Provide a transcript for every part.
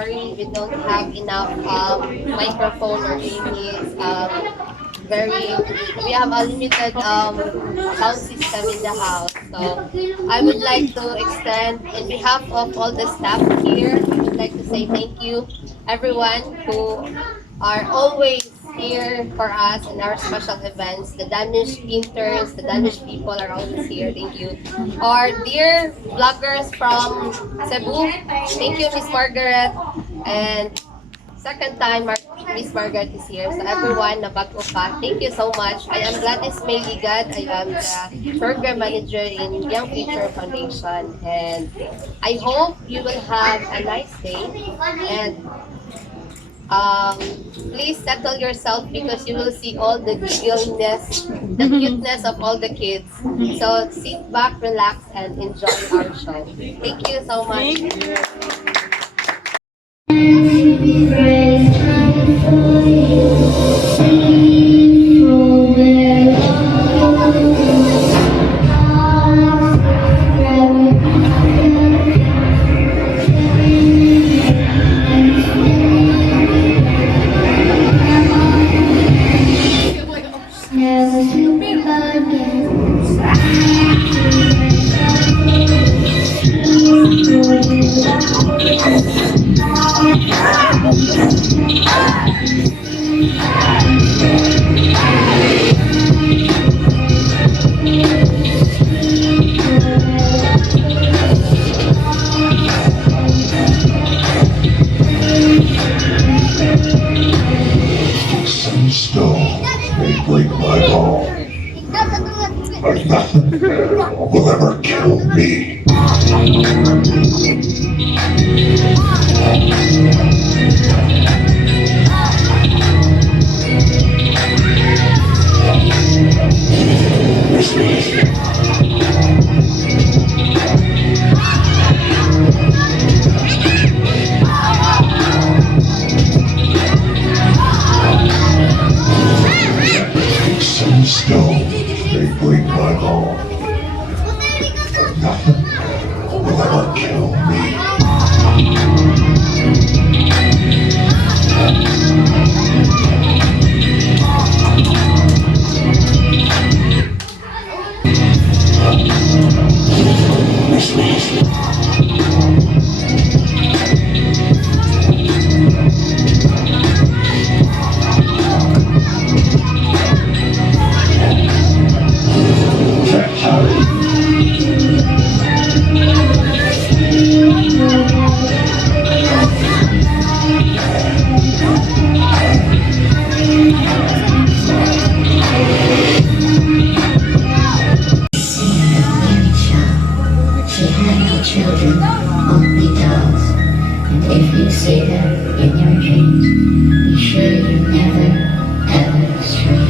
sorry we don't have enough microphone or Amy's very we have a limited sound system in the house. So I would like to extend in behalf of all the staff here, I would like to say thank you everyone who are always here for us in our special events. The Danish interns, the Danish people are always here. Thank you. Our dear vloggers from Cebu, thank you, Miss Margaret. And second time, Miss Margaret is here. So everyone na bago pa, thank you so much. I am Gladys Meligad. I am the program manager in Young Future Foundation. And I hope you will have a nice day. And um, please settle yourself because you will see all the giggleness, the cuteness of all the kids. So sit back, relax, and enjoy our show. Thank you so much. Some stones may break my bones, but nothing will ever kill me. Some stones may break my bones, but nothing will ever kill me. Children, only dolls. And if you see them in your dreams, be sure you never, ever stray.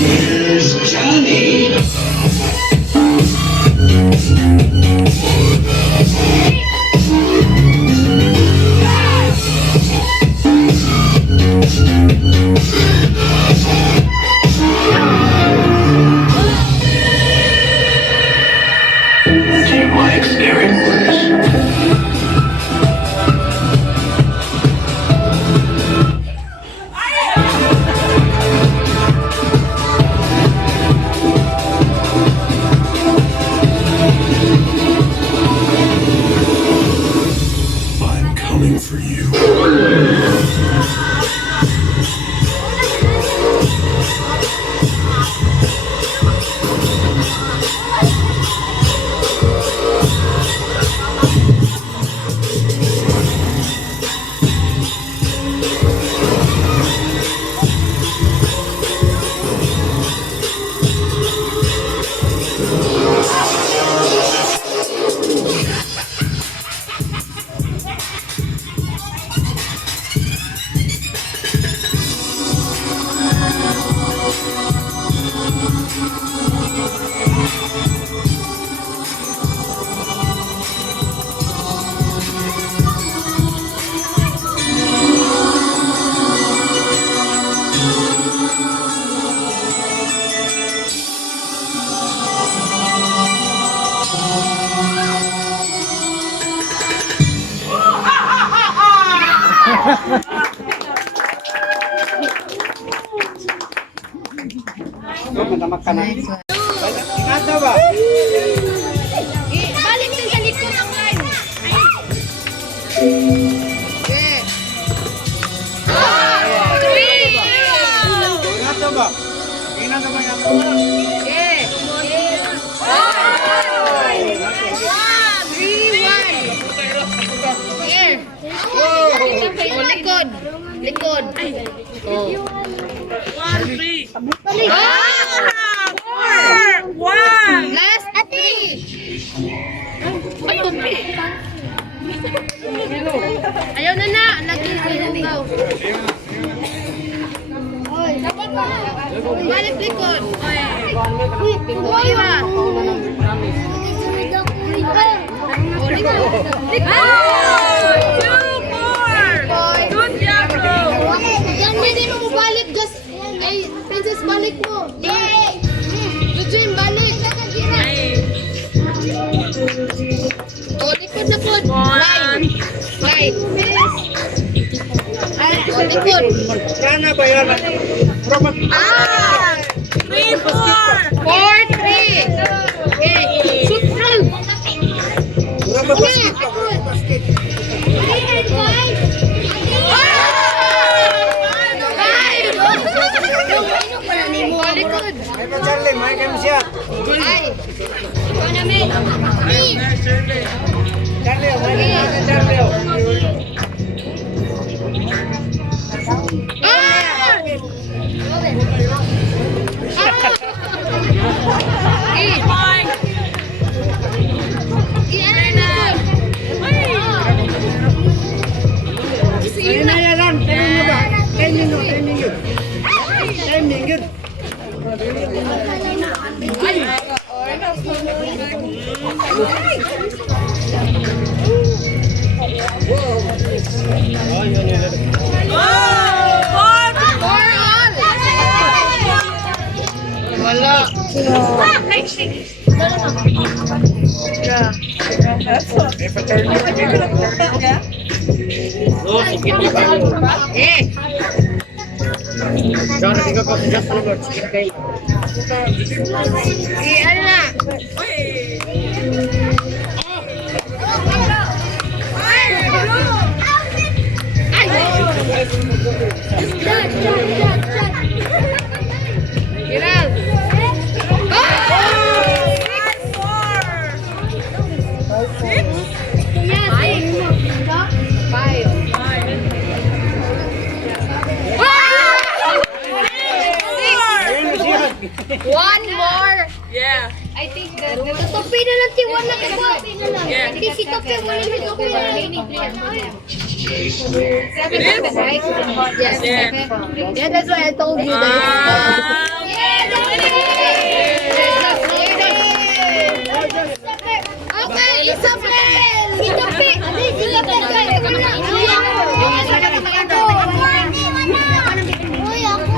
Here's Johnny. Nice one. Balik din sa likod ng line. Okay. Likod. Likod. Oh. 1, 3. Last three. Ayun. Ayaw na. Nag-iinom daw. Balik likod. Iwa. Good job, bro. Yan, hindi mo balik. Just, princess, balik mo. Yay! Jujin, balik. O, likod na po. Line. Line. O, likod. Sana ba yan? 3, 4. 4, 3. Okay. Shoot, run. Okay. Ay, pa Charlie, may kayo siya. Charlie, may kayo Charlie. Ayun na yan, time nyo ba? Time nyo. One more. Yeah. I think that topi na lang tiwan na ka ba? Yeah. Hindi si topi wala na topi na lang. Yes. Yeah. Yeah, that's why I told you that. Okay, Isabel! Si topi! Si topi! Yung isa na maganda.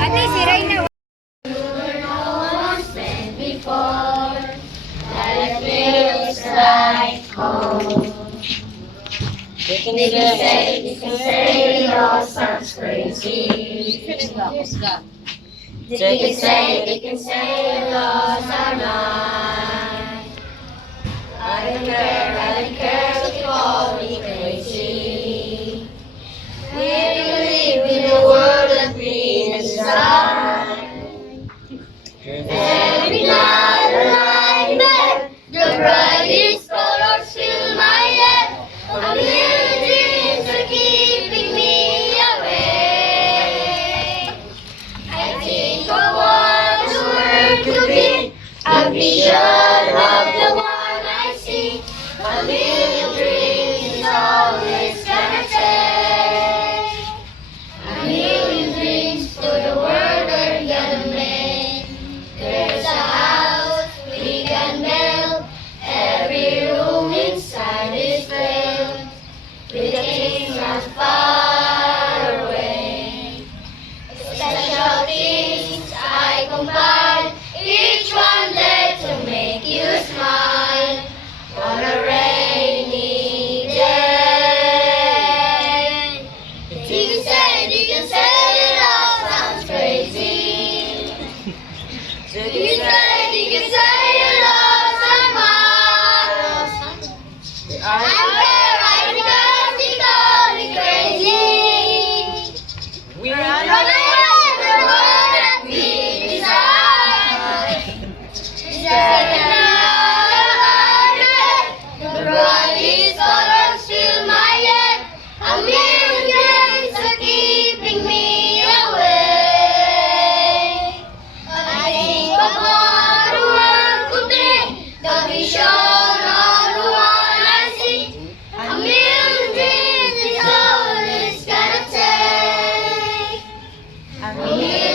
Ate, si Reyna. You can say your son's crazy. They can say yours are mine. I don't care if you call me crazy. We live in a world of green and sun. Every night I lie in bed, the brightest colors fill my head. A million dreams are keeping me awake. I think I want the world to be a vision of the one I see. A million dreams is always gonna take. A million dreams for the world we're gonna make. There's a house we can build. Every room inside is filled with things not far away. Special things I compile, each one there to make you smile on a rainy day. You can say it all sounds crazy. You We